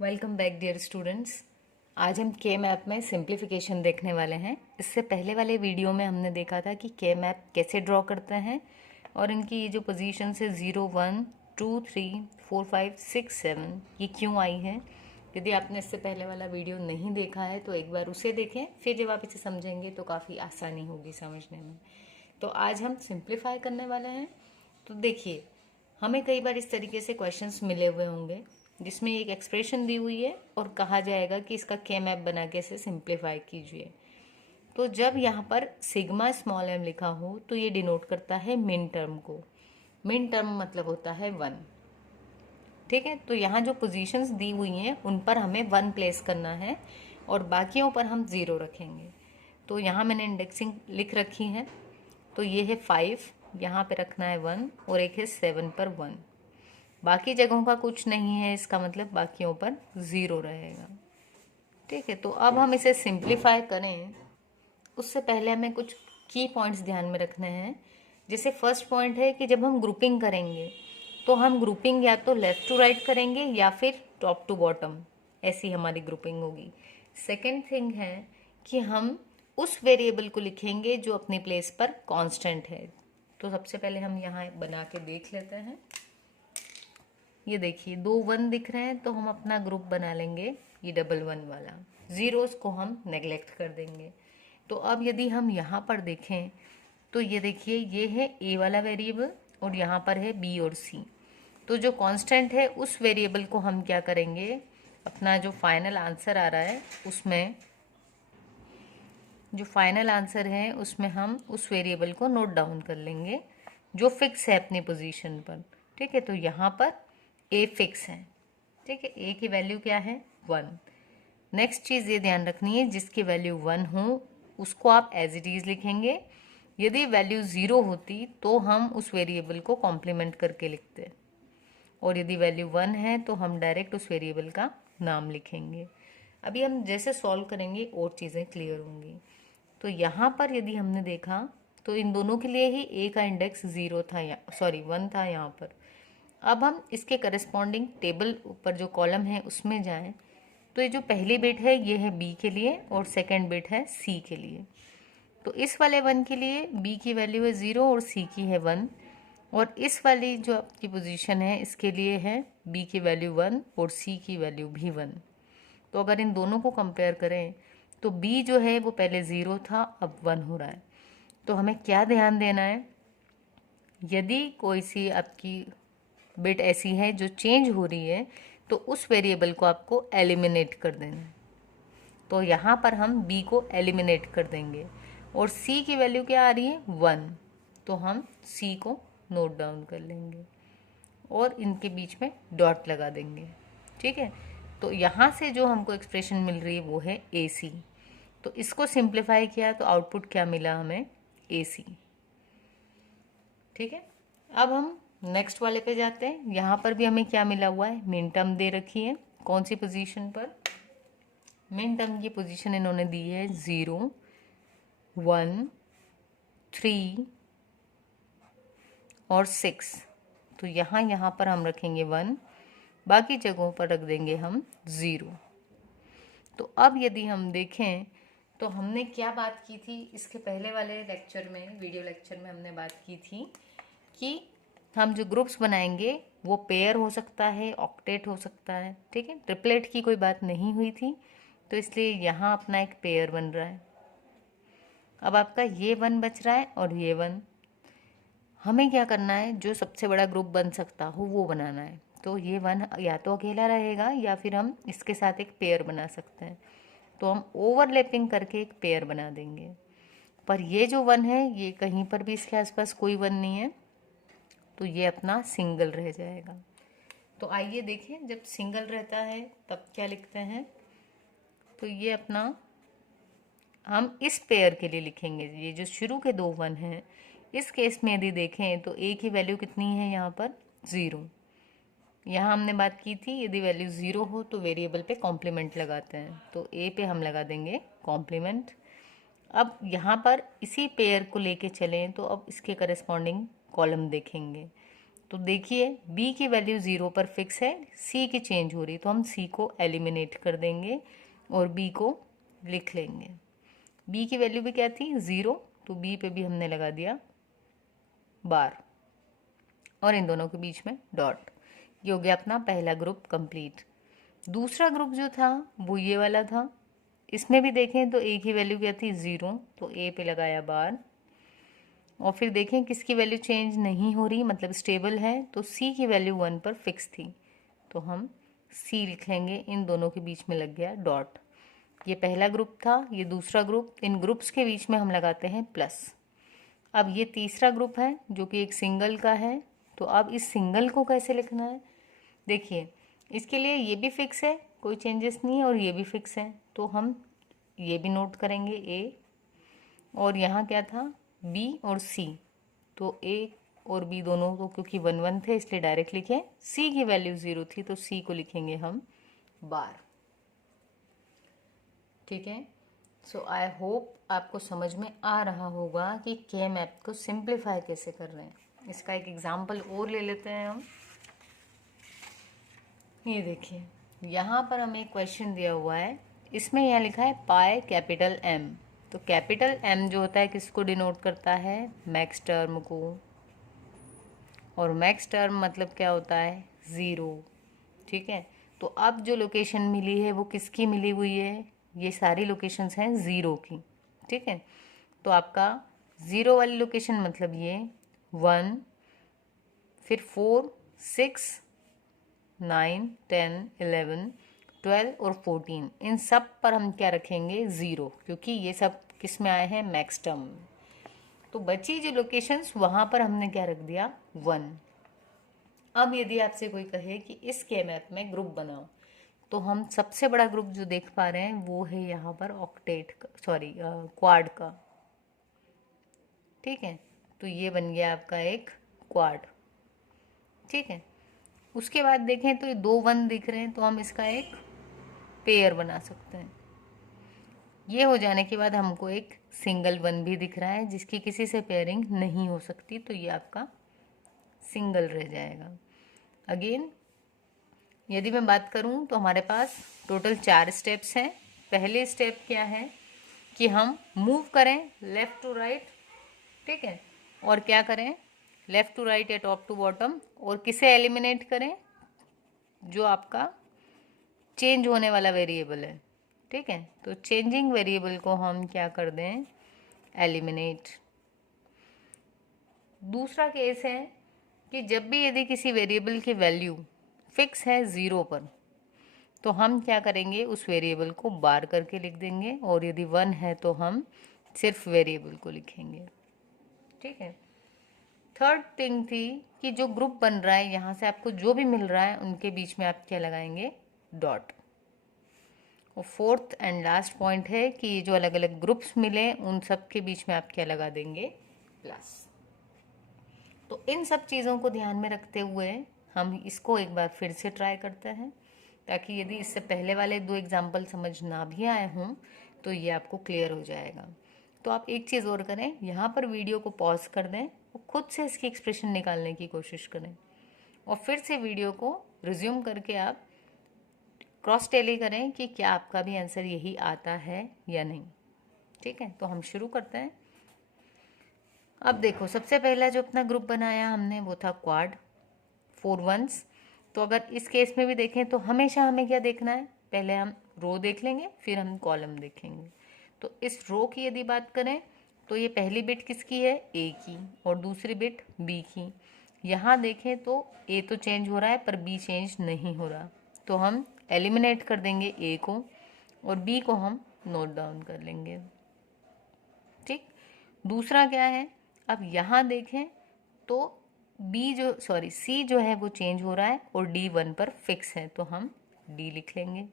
Welcome back dear students. आज हम के मैप में सिंप्लीफिकेशन देखने वाले हैं। इससे पहले वाले वीडियो में हमने देखा था कि के मैप कैसे ड्रॉ करते हैं और इनकी ये जो पोजीशन है 0 1 2 3 4 5 6 7 ये क्यों आई है। यदि आपने इससे पहले वाला वीडियो नहीं देखा है तो एक बार उसे देखें, फिर जब आप इसे समझेंगे तो काफ़ी आसानी होगी समझने में। तो आज हम सिंप्लीफाई करने वाले हैं। तो देखिए, हमें कई बार इस तरीके से क्वेश्चंस मिले हुए होंगे जिसमें एक एक्सप्रेशन दी हुई है और कहा जाएगा कि इसका के मैप बना के इसे सिंप्लीफाई कीजिए। तो जब यहाँ पर सिग्मा स्मॉल एम लिखा हो तो ये डिनोट करता है मिन टर्म को। मिन टर्म मतलब होता है 1। ठीक है, तो यहाँ जो पोजीशंस दी हुई हैं उन पर हमें 1 प्लेस करना है और बाकियों पर हम 0 रखेंगे। तो यहाँ मैंने इंडेक्सिंग लिख रखी है। तो ये है 5, यहाँ पे रखना है 1 और एक है 7 पर 1। बाकी जगहों का कुछ नहीं है, इसका मतलब बाकियों पर 0 रहेगा। ठीक है, तो अब हम इसे सिंप्लीफाई करें उससे पहले हमें कुछ की पॉइंट्स ध्यान में रखने हैं। जैसे फर्स्ट पॉइंट है कि जब हम ग्रुपिंग करेंगे तो हम ग्रुपिंग या तो लेफ्ट टू राइट करेंगे या फिर टॉप टू बॉटम, ऐसी हमारी ग्रुपिंग होगी। सेकेंड थिंग है कि हम उस वेरिएबल को लिखेंगे जो अपनी प्लेस पर कांस्टेंट है। तो सबसे पहले हम यहाँ बना के देख लेते हैं। ये देखिए 2 1 दिख रहे हैं तो हम अपना ग्रुप बना लेंगे ये डबल 1 वाला। जीरोस को हम नेग्लेक्ट कर देंगे। तो अब यदि हम यहाँ पर देखें तो ये देखिए ये है ए वाला वेरिएबल और यहाँ पर है बी और सी। तो जो कांस्टेंट है उस वेरिएबल को हम क्या करेंगे, अपना जो फाइनल आंसर आ रहा है उसमें जो फाइनल आंसर है उसमें हम उस वेरिएबल को नोट डाउन कर लेंगे जो फिक्स है अपनी पोजीशन पर। ठीक है, तो यहाँ पर ए फिक्स है। ठीक है, ए की वैल्यू क्या है 1। नेक्स्ट चीज़ ये ध्यान रखनी है, जिसकी वैल्यू 1 हो उसको आप एज इट इज़ लिखेंगे। यदि वैल्यू 0 होती तो हम उस वेरिएबल को कॉम्प्लीमेंट करके लिखते और यदि वैल्यू 1 है तो हम डायरेक्ट उस वेरिएबल का नाम लिखेंगे। अभी हम जैसे सॉल्व करेंगे और चीज़ें क्लियर होंगी। तो यहाँ पर यदि हमने देखा तो इन दोनों के लिए ही ए का इंडेक्स 0 था, 1 था यहाँ पर। अब हम इसके करस्पॉन्डिंग टेबल पर जो कॉलम है उसमें जाएं तो ये जो पहली बिट है ये है बी के लिए और सेकंड बिट है सी के लिए। तो इस वाले 1 के लिए बी की वैल्यू है 0 और सी की है 1 और इस वाली जो आपकी पोजीशन है इसके लिए है बी की वैल्यू 1 और सी की वैल्यू भी 1। तो अगर इन दोनों को कंपेयर करें तो बी जो है वो पहले 0 था अब 1 हो रहा है। तो हमें क्या ध्यान देना है, यदि कोई सी आपकी बिट ऐसी है जो चेंज हो रही है तो उस वेरिएबल को आपको एलिमिनेट कर देना है। तो यहाँ पर हम b को एलिमिनेट कर देंगे और c की वैल्यू क्या आ रही है 1, तो हम c को नोट डाउन कर लेंगे और इनके बीच में डॉट लगा देंगे। ठीक है, तो यहाँ से जो हमको एक्सप्रेशन मिल रही है वो है AC। तो इसको सिंप्लीफाई किया तो आउटपुट क्या मिला हमें AC। ठीक है, अब हम नेक्स्ट वाले पे जाते हैं। यहाँ पर भी हमें क्या मिला हुआ है, मिन टर्म दे रखी है। कौन सी पोजीशन पर, मिन टर्म की पोजीशन इन्होंने दी है 0 1 3 और 6। तो यहाँ पर हम रखेंगे 1, बाकी जगहों पर रख देंगे हम 0। तो अब यदि हम देखें तो हमने क्या बात की थी इसके पहले वाले लेक्चर में, वीडियो लेक्चर में हमने बात की थी कि हम जो ग्रुप्स बनाएंगे वो पेयर हो सकता है, ऑक्टेट हो सकता है। ठीक है, ट्रिपलेट की कोई बात नहीं हुई थी, तो इसलिए यहाँ अपना एक पेयर बन रहा है। अब आपका ये 1 बच रहा है और ये 1। हमें क्या करना है, जो सबसे बड़ा ग्रुप बन सकता हो वो बनाना है। तो ये 1 या तो अकेला रहेगा या फिर हम इसके साथ एक पेयर बना सकते हैं। तो हम ओवरलैपिंग करके एक पेयर बना देंगे। पर ये जो 1 है ये कहीं पर भी इसके आसपास कोई 1 नहीं है, तो ये अपना सिंगल रह जाएगा। तो आइए देखें, जब सिंगल रहता है तब क्या लिखते हैं। तो ये अपना हम इस पेयर के लिए लिखेंगे, ये जो शुरू के 2 1 हैं इस केस में यदि देखें तो ए की वैल्यू कितनी है यहाँ पर 0। यहाँ हमने बात की थी यदि वैल्यू 0 हो तो वेरिएबल पे कॉम्प्लीमेंट लगाते हैं, तो ए पे हम लगा देंगे कॉम्प्लीमेंट। अब यहाँ पर इसी पेयर को लेके चलें तो अब इसके करस्पॉन्डिंग कॉलम देखेंगे। तो देखिए बी की वैल्यू 0 पर फिक्स है, सी की चेंज हो रही, तो हम सी को एलिमिनेट कर देंगे और बी को लिख लेंगे। बी की वैल्यू भी क्या थी 0, तो बी पे भी हमने लगा दिया बार और इन दोनों के बीच में डॉट। ये हो गया अपना पहला ग्रुप कंप्लीट। दूसरा ग्रुप जो था वो ये वाला था। इसमें भी देखें तो ए की वैल्यू क्या थी 0, तो ए पे लगाया बार और फिर देखें किसकी वैल्यू चेंज नहीं हो रही, मतलब स्टेबल है, तो सी की वैल्यू 1 पर फिक्स थी, तो हम सी लिख लेंगे। इन दोनों के बीच में लग गया डॉट। ये पहला ग्रुप था, ये दूसरा ग्रुप। इन ग्रुप्स के बीच में हम लगाते हैं प्लस। अब ये तीसरा ग्रुप है जो कि एक सिंगल का है, तो अब इस सिंगल को कैसे लिखना है, देखिए इसके लिए ये भी फिक्स है, कोई चेंजेस नहीं है, और ये भी फिक्स है, तो हम ये भी नोट करेंगे ए, और यहाँ क्या था बी और सी, तो ए और बी दोनों तो क्योंकि 1 1 थे इसलिए डायरेक्ट लिखे। सी की वैल्यू 0 थी तो सी को लिखेंगे हम बार। ठीक है, सो आई होप आपको समझ में आ रहा होगा कि के मैप को सिंप्लीफाई कैसे कर रहे हैं। इसका एक एग्जांपल और ले लेते हैं हम। ये देखिए यहाँ पर हमें एक क्वेश्चन दिया हुआ है, इसमें यहाँ लिखा है पाई कैपिटल एम। तो कैपिटल एम जो होता है किसको डिनोट करता है, मैक्स टर्म को, और मैक्स टर्म मतलब क्या होता है 0। ठीक है, तो अब जो लोकेशन मिली है वो किसकी मिली हुई है, ये सारी लोकेशंस हैं 0 की। ठीक है, तो आपका 0 वाली लोकेशन मतलब ये 1, फिर 4, 6, 9, 10, 11, 12 और 14, इन सब पर हम क्या रखेंगे 0, क्योंकि ये सब किस में आए हैं मैक्स टर्म में। तो बची जो लोकेशंस वहाँ पर हमने क्या रख दिया 1। अब यदि आपसे कोई कहे कि इस के मैप में ग्रुप बनाओ, तो हम सबसे बड़ा ग्रुप जो देख पा रहे हैं वो है यहाँ पर ऑक्टेट का, सॉरी क्वाड का। ठीक है, तो ये बन गया आपका एक क्वाड। ठीक है, उसके बाद देखें तो ये 2 1 दिख रहे हैं, तो हम इसका एक पेयर बना सकते हैं। ये हो जाने के बाद हमको एक सिंगल 1 भी दिख रहा है जिसकी किसी से पेयरिंग नहीं हो सकती, तो ये आपका सिंगल रह जाएगा। अगेन यदि मैं बात करूं तो हमारे पास टोटल 4 स्टेप्स हैं। पहले स्टेप क्या है कि हम मूव करें लेफ़्ट टू राइट। ठीक है, और क्या करें लेफ़्ट टू राइट या टॉप टू बॉटम, और किसे एलिमिनेट करें, जो आपका चेंज होने वाला वेरिएबल है। ठीक है, तो चेंजिंग वेरिएबल को हम क्या कर दें एलिमिनेट। दूसरा केस है कि जब भी यदि किसी वेरिएबल की वैल्यू फिक्स है 0 पर, तो हम क्या करेंगे उस वेरिएबल को बार करके लिख देंगे, और यदि 1 है तो हम सिर्फ वेरिएबल को लिखेंगे। ठीक है, थर्ड थिंग थी कि जो ग्रुप बन रहा है यहाँ से आपको जो भी मिल रहा है उनके बीच में आप क्या लगाएंगे डॉट। और फोर्थ एंड लास्ट पॉइंट है कि ये जो अलग अलग ग्रुप्स मिले उन सब के बीच में आप क्या लगा देंगे प्लस। तो इन सब चीज़ों को ध्यान में रखते हुए हम इसको एक बार फिर से ट्राई करते हैं, ताकि यदि इससे पहले वाले 2 एग्जाम्पल समझ ना भी आए हों तो ये आपको क्लियर हो जाएगा। तो आप एक चीज़ और करें, यहाँ पर वीडियो को पॉज कर दें और खुद से इसकी एक्सप्रेशन निकालने की कोशिश करें, और फिर से वीडियो को रिज्यूम करके आप क्रॉस टैली करें कि क्या आपका भी आंसर यही आता है या नहीं। ठीक है, तो हम शुरू करते हैं। अब देखो सबसे पहला जो अपना ग्रुप बनाया हमने वो था क्वाड 4 1s। तो अगर इस केस में भी देखें तो हमेशा हमें क्या देखना है, पहले हम रो देख लेंगे फिर हम कॉलम देखेंगे। तो इस रो की यदि बात करें तो ये पहली बिट किसकी है ए की, और दूसरी बिट बी की। यहाँ देखें तो ए तो चेंज हो रहा है पर बी चेंज नहीं हो रहा, तो हम एलिमिनेट कर देंगे ए को और बी को हम नोट डाउन कर लेंगे। ठीक, दूसरा क्या है, अब यहाँ देखें तो सी जो है वो चेंज हो रहा है और डी 1 पर फिक्स है, तो हम डी लिख लेंगे,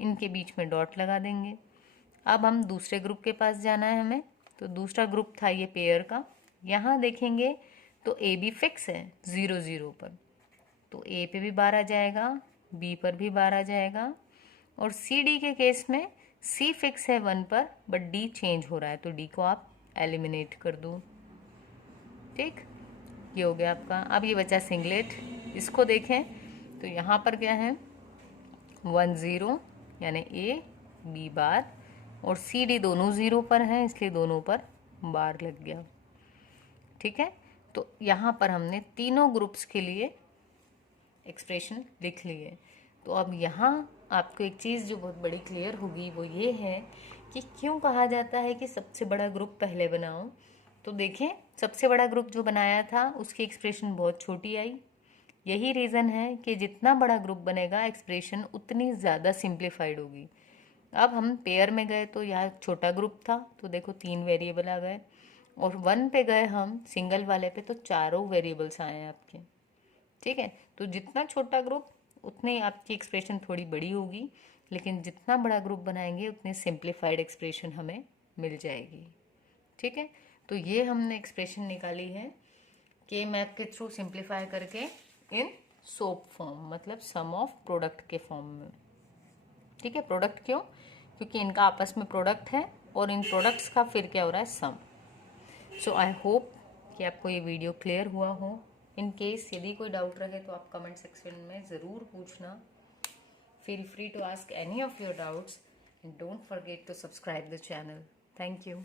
इनके बीच में डॉट लगा देंगे। अब हम दूसरे ग्रुप के पास जाना है हमें, तो दूसरा ग्रुप था ये पेयर का। यहाँ देखेंगे तो ए भी फिक्स है 0 0 पर, तो ए पे भी बार आ जाएगा, बी पर भी बार आ जाएगा, और सी डी के केस में सी फिक्स है 1 पर बट डी चेंज हो रहा है, तो डी को आप एलिमिनेट कर दो। ठीक, ये हो गया आपका। अब ये बचा सिंगलेट, इसको देखें तो यहाँ पर क्या है 1 0 यानी ए बी बार और सी डी दोनों 0 पर हैं, इसलिए दोनों पर बार लग गया। ठीक है, तो यहाँ पर हमने तीनों ग्रुप्स के लिए एक्सप्रेशन लिख लिए। तो अब यहाँ आपको एक चीज़ जो बहुत बड़ी क्लियर होगी वो ये है कि क्यों कहा जाता है कि सबसे बड़ा ग्रुप पहले बनाओ। तो देखें, सबसे बड़ा ग्रुप जो बनाया था उसकी एक्सप्रेशन बहुत छोटी आई। यही रीज़न है कि जितना बड़ा ग्रुप बनेगा एक्सप्रेशन उतनी ज़्यादा सिंप्लीफाइड होगी। अब हम पेयर में गए तो यहाँ छोटा ग्रुप था तो देखो 3 वेरिएबल आ गए, और 1 पे गए हम सिंगल वाले पे तो चारों वेरिएबल्स आए हैं आपके। ठीक है, तो जितना छोटा ग्रुप उतनी आपकी एक्सप्रेशन थोड़ी बड़ी होगी, लेकिन जितना बड़ा ग्रुप बनाएंगे उतनी सिंप्लीफाइड एक्सप्रेशन हमें मिल जाएगी। ठीक है, तो ये हमने एक्सप्रेशन निकाली है के मैप के थ्रू सिंप्लीफाई करके इन सोप फॉर्म, मतलब सम ऑफ प्रोडक्ट के फॉर्म में। ठीक है, प्रोडक्ट क्यों? क्योंकि इनका आपस में प्रोडक्ट है और इन प्रोडक्ट्स का फिर क्या हो रहा है, सम। सो आई होप कि आपको ये वीडियो क्लियर हुआ हो। इन केस यदि कोई डाउट रहे तो आप कमेंट सेक्शन में ज़रूर पूछना। Feel free to ask any of your doubts and don't forget to subscribe the channel. Thank you.